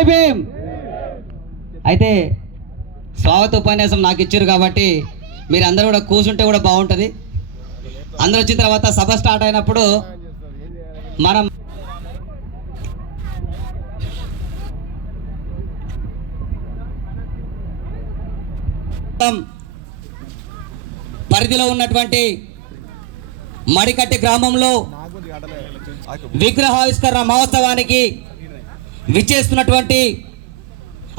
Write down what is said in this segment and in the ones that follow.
జై భీమ్! అయితే స్వాగత ఉపన్యాసం నాకు ఇచ్చారు కాబట్టి మీరు అందరూ కూడా కూర్చుంటే కూడా బాగుంటుంది. అందరూ వచ్చిన తర్వాత సభ స్టార్ట్ అయినప్పుడు మనం పరిధిలో ఉన్నటువంటి మడికట్టి గ్రామంలో విగ్రహావిష్కరణ మహోత్సవానికి విచ్చేస్తున్నటువంటి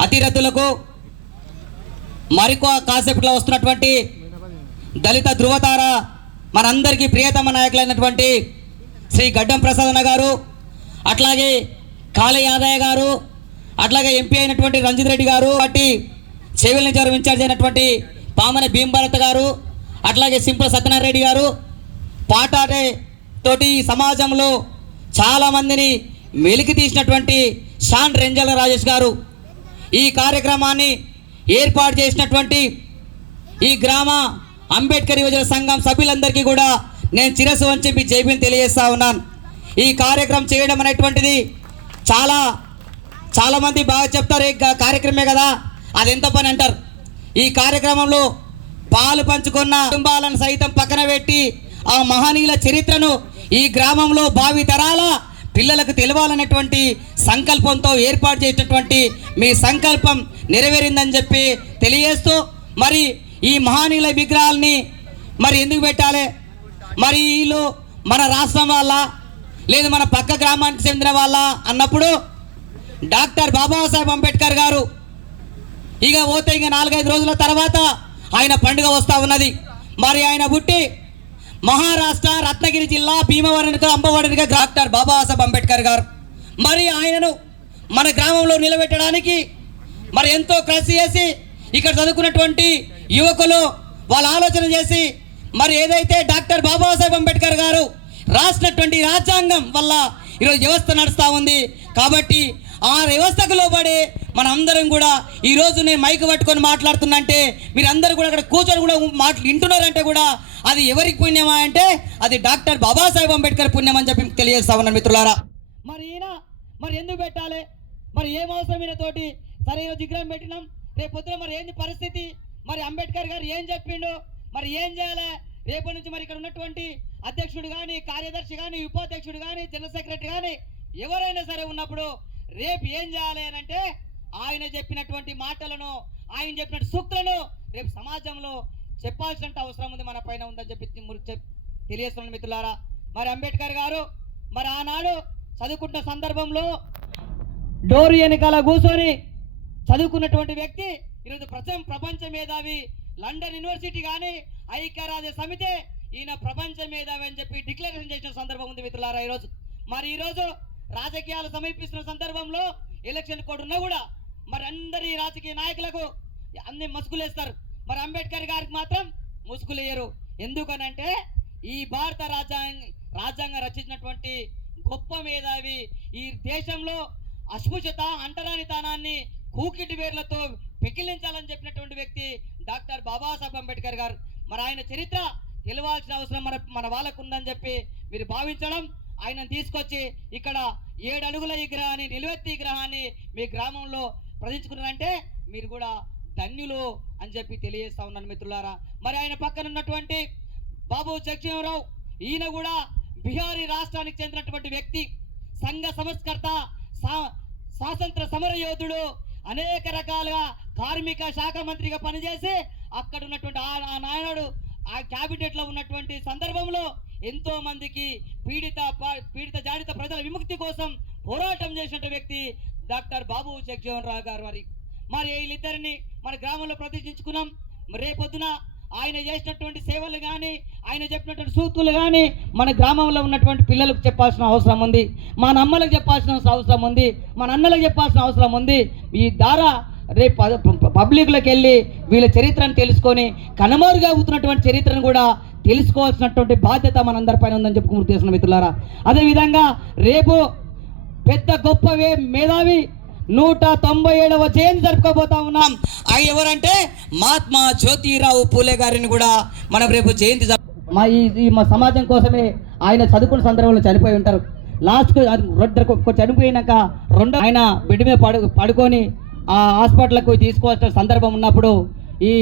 అతిరథులకు మరికొ కాసేపులో వస్తున్నటువంటి దళిత ధృవతార మనందరికీ ప్రియతమ నాయకులైనటువంటి శ్రీ గడ్డం ప్రసాదన్న గారు అట్లాగే కాళీ యాదయ్య గారు అట్లాగే ఎంపీ అయినటువంటి రంజిత్ రెడ్డి గారు బట్టి చెవిల్ నిజారు ఇన్ఛార్జ్ అయినటువంటి పామన భీంభరత్ గారు అట్లాగే సింపుల్ సత్యనారాయణ రెడ్డి గారు పాటాటే తోటి ఈ సమాజంలో చాలామందిని వెలికి తీసినటువంటి షాన్ రెంజల రాజేష్ గారు ఈ కార్యక్రమాన్ని ఏర్పాటు చేసినటువంటి ఈ గ్రామ అంబేద్కర్ యువజన సంఘం సభ్యులందరికీ కూడా నేను చిరసు వంచి మీ జైబీని తెలియజేస్తా ఉన్నాను. ఈ కార్యక్రమం చేయడం అనేటువంటిది చాలా చాలామంది బాగా చెప్తారు. ఈ కార్యక్రమే కదా అది ఎంత పని అంటారు? ఈ కార్యక్రమంలో పాలు పంచుకున్న కుటుంబాలను సైతం పక్కన పెట్టి ఆ మహనీయుల చరిత్రను ఈ గ్రామంలో భావి తరాల పిల్లలకు తెలవాలనేటువంటి సంకల్పంతో ఏర్పాటు చేసినటువంటి మీ సంకల్పం నెరవేరిందని చెప్పి తెలియజేస్తూ మరి ఈ మహనీయుల విగ్రహాలని మరి ఎందుకు పెట్టాలి? మరి వీళ్ళు మన రాష్ట్రం వాళ్ళ లేదు మన పక్క గ్రామానికి చెందిన వాళ్ళ అన్నప్పుడు డాక్టర్ బాబాసాహెబ్ అంబేద్కర్ గారు ఇక పోతే ఇక నాలుగైదు రోజుల తర్వాత ఆయన పండుగ వస్తూ ఉన్నది. మరి ఆయన పుట్టి మహారాష్ట్ర రత్నగిరి జిల్లా భీమవరానికి అంబవరానికి డాక్టర్ బాబాసాహెబ్ అంబేద్కర్ గారు. మరి ఆయనను మన గ్రామంలో నిలబెట్టడానికి మరి ఎంతో కృషి చేసి ఇక్కడ చదువుకున్నటువంటి యువకులు వాళ్ళ ఆలోచన చేసి మరి ఏదైతే డాక్టర్ బాబాసాహెబ్ అంబేద్కర్ గారు రాసినటువంటి రాజ్యాంగం వల్ల ఈరోజు వ్యవస్థ నడుస్తూ ఉంది. కాబట్టి ఆ వ్యవస్థకు లోబడి మన అందరం కూడా ఈ నేను మైక్ పట్టుకొని మాట్లాడుతున్నంటే మీరు కూడా అక్కడ కూర్చొని కూడా మాట్లా వింటున్నారంటే కూడా అది ఎవరికి పుణ్యమా అంటే అది డాక్టర్ బాబాసాహెబ్ అంబేద్కర్ పుణ్యం అని చెప్పి తెలియజేస్తా ఉన్నాను మిత్రులారా. మరి ఈయన మరి ఎందుకు పెట్టాలి? మరి ఏం అవసరం ఈయన తోటి? సరే ఈరోజు విగ్రహం పెట్టినాం రేపు పొద్దున మరి ఏంది పరిస్థితి? మరి అంబేద్కర్ గారు ఏం చెప్పిండు? మరి ఏం చేయాలి? రేపటి నుంచి మరి ఇక్కడ ఉన్నటువంటి అధ్యక్షుడు కానీ కార్యదర్శి కానీ ఉపాధ్యక్షుడు కానీ జనరల్ సెక్రటరీ కానీ ఎవరైనా సరే ఉన్నప్పుడు రేపు ఏం చేయాలి అని అంటే ఆయన చెప్పినటువంటి మాటలను ఆయన చెప్పిన సూక్తులను రేపు సమాజంలో చెప్పాల్సిన అవసరం ఉంది మన పైన ఉందని చెప్పి తి- చెప్- మిత్రులారా. మరి అంబేద్కర్ గారు మరి ఆనాడు చదువుకుంటున్న సందర్భంలో డోరు వెనకాల కూర్చొని చదువుకున్నటువంటి వ్యక్తి ఈరోజు ప్రజం ప్రపంచ మేధావి లండన్ యూనివర్సిటీ కానీ ఐక్యరాజ్య సమితి ఈయన ప్రపంచ మేధావి అని చెప్పి డిక్లరేషన్ చేసిన సందర్భం ఉంది మిత్రులారా ఈరోజు. మరి ఈరోజు రాజకీయాలు సమీపిస్తున్న సందర్భంలో ఎలక్షన్ కోడ్ ఉన్నా కూడా మరి అందరి రాజకీయ నాయకులకు అన్ని ముసుగులేస్తారు. మరి అంబేద్కర్ గారికి మాత్రం ముసుగులేయరు. ఎందుకనంటే ఈ భారత రాజ్యాంగ రాజ్యాంగం రచించినటువంటి గొప్ప మేధావి ఈ దేశంలో అస్పృశ్యత అంటరానితనాన్ని కూకిటి వేర్లతో పెకిలించాలని చెప్పినటువంటి వ్యక్తి డాక్టర్ బాబాసాహెబ్ అంబేద్కర్ గారు. మరి ఆయన చరిత్ర తెలవాల్సిన అవసరం మన మన వాళ్ళకు ఉందని చెప్పి మీరు భావించడం ఆయన తీసుకొచ్చి ఇక్కడ ఏడు అడుగుల విగ్రహాన్ని నిలువెత్తి విగ్రహాన్ని మీ గ్రామంలో ప్రతించుకున్నారంటే మీరు కూడా ధన్యులు అని చెప్పి తెలియజేస్తా ఉన్నాను మిత్రులారా. మరి ఆయన పక్కన ఉన్నటువంటి బాబు జగ్జీవరావు ఈయన కూడా బీహారీ రాష్ట్రానికి చెందినటువంటి వ్యక్తి సంఘ సంస్కర్త సా- స్వాతంత్ర సమర యోధుడు అనేక రకాలుగా కార్మిక శాఖ మంత్రిగా పనిచేసి అక్కడ ఉన్నటువంటి ఆ- నాయనుడు ఆ క్యాబినెట్లో ఉన్నటువంటి సందర్భంలో ఎంతో మందికి పీడిత ప- పీడిత జాడిత ప్రజల విముక్తి కోసం పోరాటం చేసిన వ్యక్తి డాక్టర్ బాబు జగ్జీవన్ రావు గారు మరి. మరి వీళ్ళిద్దరిని మన గ్రామంలో ప్రతిష్ఠించుకున్నాం. రేపొద్దున ఆయన చేసినటువంటి సేవలు కానీ ఆయన చెప్పినటువంటి సూక్తులు కానీ మన గ్రామంలో ఉన్నటువంటి పిల్లలకు చెప్పాల్సిన అవసరం ఉంది. మా అమ్మలకు చెప్పాల్సిన అవసరం ఉంది. మన అన్నలకు చెప్పాల్సిన అవసరం ఉంది. ఈ ద్వారా రేపు ప- పబ్లిక్లోకి వెళ్ళి వీళ్ళ చరిత్రను తెలుసుకొని కనుమరుగా అవుతున్నటువంటి చరిత్రను కూడా తెలుసుకోవాల్సినటువంటి బాధ్యత మనందరిపైన ఉందని చెప్పి చేసిన మిత్రులారా. అదేవిధంగా రేపు పెద్ద గొప్పవే మేధావి. నూట తొంభై ఏడవ జయంతి జరుపుకోబోతా ఉన్నాం. ఆ ఎవరంటే మహాత్మా జ్యోతిరావు పూలే గారిని కూడా మనం రేపు జయంతి మా ఈ మా సమాజం కోసమే ఆయన చదువుకున్న సందర్భంలో చనిపోయి ఉంటారు. లాస్ట్కు అది చనిపోయినాక రెండో ఆయన బెడ్ మీద పడు పడుకొని ఆ హాస్పిటల్కు తీసుకోవాల్సిన సందర్భం ఉన్నప్పుడు ఈ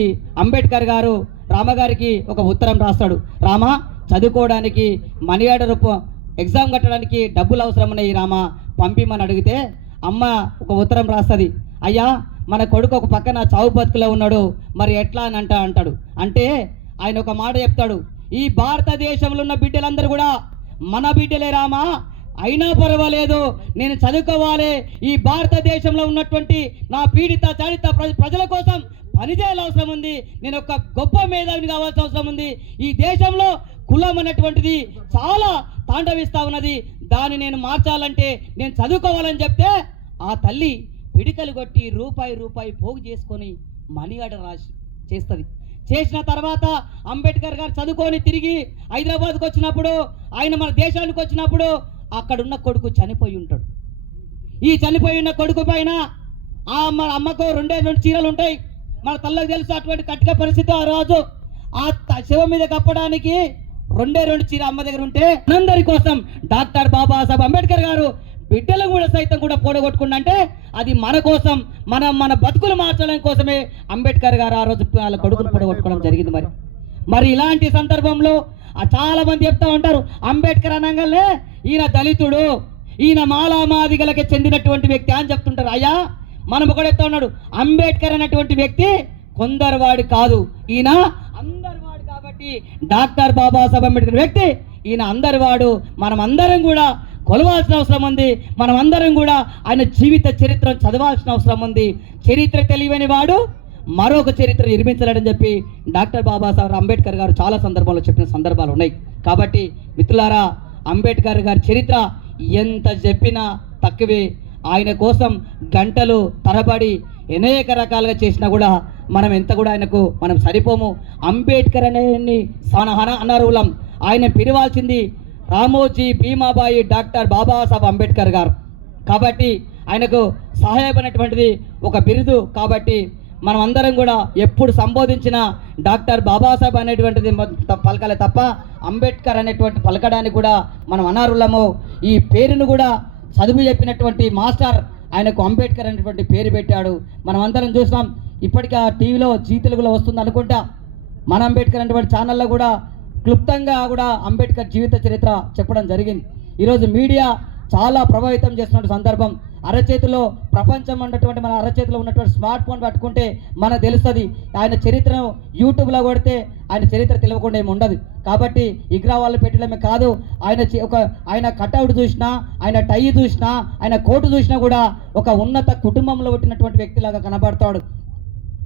అంబేద్కర్ గారు రామగారికి ఒక ఉత్తరం రాస్తాడు. రామ చదువుకోవడానికి మనీ ఆర్డర్ ఎగ్జామ్ కట్టడానికి డబ్బులు అవసరం ఉన్నాయి రామ పంపిమని అడిగితే అమ్మ ఒక ఉత్తరం రాస్తుంది. అయ్యా మన కొడుకు ఒక పక్కన చావు బతుకులో ఉన్నాడు మరి ఎట్లా అని అంట అంటాడు. అంటే ఆయన ఒక మాట చెప్తాడు ఈ భారతదేశంలో ఉన్న బిడ్డలందరూ కూడా మన బిడ్డలే రామా అయినా పర్వాలేదు నేను చదువుకోవాలి. ఈ భారతదేశంలో ఉన్నటువంటి నా పీడిత చాడిత ప్రజల కోసం పనిచేయాల్సిన అవసరం ఉంది. నేను ఒక గొప్ప మేధావిని కావాల్సిన అవసరం ఉంది. ఈ దేశంలో కులం అనేటువంటిది చాలా తాండవిస్తా ఉన్నది. దాన్ని నేను మార్చాలంటే నేను చదువుకోవాలని చెప్తే ఆ తల్లి పిడికలు కొట్టి రూపాయి రూపాయి పోగు చేసుకొని మనీ ఆర్డర్ రాసి చేస్తుంది. చేసిన తర్వాత అంబేద్కర్ గారు చదువుకొని తిరిగి హైదరాబాద్కి వచ్చినప్పుడు ఆయన మన దేశానికి వచ్చినప్పుడు అక్కడున్న కొడుకు చనిపోయి ఉంటాడు. ఈ చనిపోయి ఉన్న కొడుకు పైన ఆ మన అమ్మకు రెండే రెండు చీరలు ఉంటాయి. మన తల్లకు తెలుసు అటువంటి కట్టిక పరిస్థితి ఆ రోజు. ఆ శివ మీద కప్పడానికి రెండే రెండు చీర అమ్మ దగ్గర ఉంటే అందరి కోసం డాక్టర్ బాబాసాహెబ్ అంబేద్కర్ గారు బిడ్డలు కూడా సైతం కూడా పోడగొట్టుకుంటే అది మన కోసం మన మన బతుకులు మార్చడం కోసమే అంబేద్కర్ గారు ఆ రోజు వాళ్ళ కొడుకులు పొడగొట్టుకోవడం జరిగింది మరి. మరి ఇలాంటి సందర్భంలో చాలా మంది చెప్తా ఉంటారు అంబేద్కర్ అనగానే ఈయన దళితుడు ఈయన మాలామాదిగలకి చెందినటువంటి వ్యక్తి అని చెప్తుంటారు. అయ్యా మనం ఒకడెత్తా ఉన్నాడు అంబేద్కర్ అనేటువంటి వ్యక్తి కొందరు వాడు కాదు. ఈయన అందరి వ్యక్తి డాక్టర్ బాబాసాహెబ్ అంబేద్కర్ వ్యక్తి ఈయన అందరి వాడు మనం అందరం కూడా కొలవాల్సిన అవసరం ఉంది మనం అందరం కూడా ఆయన జీవిత చరిత్ర చదవాల్సిన అవసరం ఉంది. చరిత్ర తెలియని వాడు మరొక చరిత్ర నిర్మించలేడని చెప్పి డాక్టర్ బాబాసాహెబ్ అంబేద్కర్ గారు చాలా సందర్భాల్లో చెప్పిన సందర్భాలు ఉన్నాయి. కాబట్టి మిత్రులారా అంబేద్కర్ గారి చరిత్ర ఎంత చెప్పినా తక్కువే. ఆయన కోసం గంటలు తరబడి అనేక రకాలుగా చేసినా కూడా మనం ఎంత కూడా ఆయనకు మనం సరిపోము. అంబేద్కర్ అనే సనహన అనర్హులం ఆయన పిలవాల్సింది రామోజీ భీమాబాయి డాక్టర్ బాబాసాహెబ్ అంబేద్కర్ గారు. కాబట్టి ఆయనకు సహాయపడినటువంటిది ఒక బిరుదు. కాబట్టి మనం అందరం కూడా ఎప్పుడు సంబోధించిన డాక్టర్ బాబాసాహెబ్ అనేటువంటిది పలకలే తప్ప అంబేద్కర్ అనేటువంటి పలకడానికి కూడా మనం అనారులము. ఈ పేరును కూడా చదువు చెప్పినటువంటి మాస్టర్ ఆయనకు అంబేద్కర్ అనేటువంటి పేరు పెట్టాడు. మనం అందరం చూసాం ఇప్పటికీ ఆ టీవీలో జీ తెలుగులో వస్తుంది అనుకుంటా. మన అంబేద్కర్ అనేటువంటి ఛానల్లో కూడా క్లుప్తంగా కూడా అంబేద్కర్ జీవిత చరిత్ర చెప్పడం జరిగింది. ఈరోజు మీడియా చాలా ప్రభావితం చేస్తున్న సందర్భం. అరచేతిలో ప్రపంచం అన్నటువంటి మన అరచేతిలో ఉన్నటువంటి స్మార్ట్ ఫోన్ పట్టుకుంటే మనకు తెలుస్తుంది. ఆయన చరిత్రను యూట్యూబ్లో కొడితే ఆయన చరిత్ర తెలియకుండా ఏమి ఉండదు. కాబట్టి ఇగ్రా వాళ్ళు పెట్టడమే కాదు ఆయన చి- ఒక ఆయన కటౌట్ చూసినా ఆయన టై చూసినా ఆయన కోటు చూసినా కూడా ఒక ఉన్నత కుటుంబంలో పుట్టినటువంటి వ్యక్తిలాగా కనబడతాడు.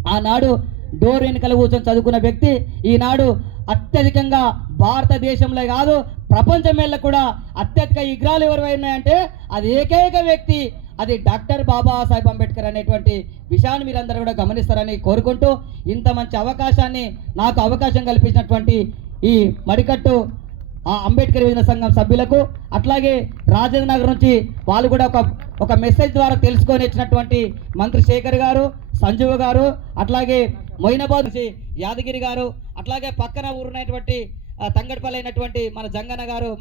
ఆనాడు డోర్ వెనుకల కూర్చొని చదువుకున్న వ్యక్తి ఈనాడు అత్యధికంగా భారతదేశంలో కాదు ప్రపంచం మీద కూడా అత్యధిక విగ్రహాలు ఎవరు ఉన్నాయంటే అది ఏకైక వ్యక్తి అది డాక్టర్ బాబాసాహెబ్ అంబేద్కర్ అనేటువంటి విషయాన్ని మీరందరూ కూడా గమనిస్తారని కోరుకుంటూ ఇంత మంచి అవకాశాన్ని నాకు అవకాశం కల్పించినటువంటి ఈ మడికట్టు ఆ అంబేద్కర్ విభజన సంఘం సభ్యులకు అట్లాగే రాజేంద్ర నగర్ నుంచి వాళ్ళు కూడా ఒక ఒక మెసేజ్ ద్వారా తెలుసుకొని ఇచ్చినటువంటి మంత్రి శేఖర్ గారు సంజీవ్ గారు అట్లాగే మొయినాబాద్ నుంచి యాదగిరి గారు అట్లాగే పక్కన ఊరున్నటువంటి తంగడపల్లి అయినటువంటి మన జంగన్న గారు